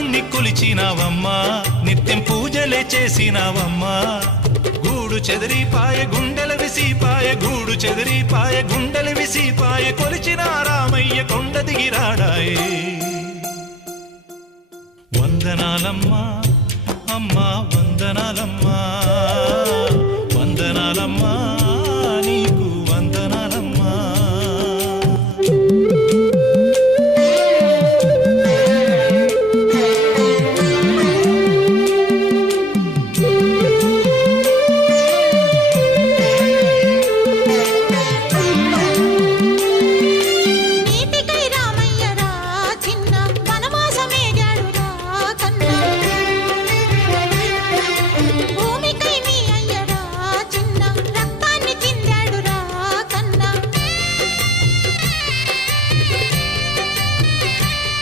రాముణ్ణి కొలిచినావమ్మా నిత్యం పూజలే చేసినావమ్మా గూడు చెదిరిపాయ గుండెల విసిపాయ గూడు చెదిరిపాయ గుండెల విసిపాయ కొలిచిన రామయ్య కొండ దిగిరాడాయే వందనాలమ్మా అమ్మా వందనాలమ్మా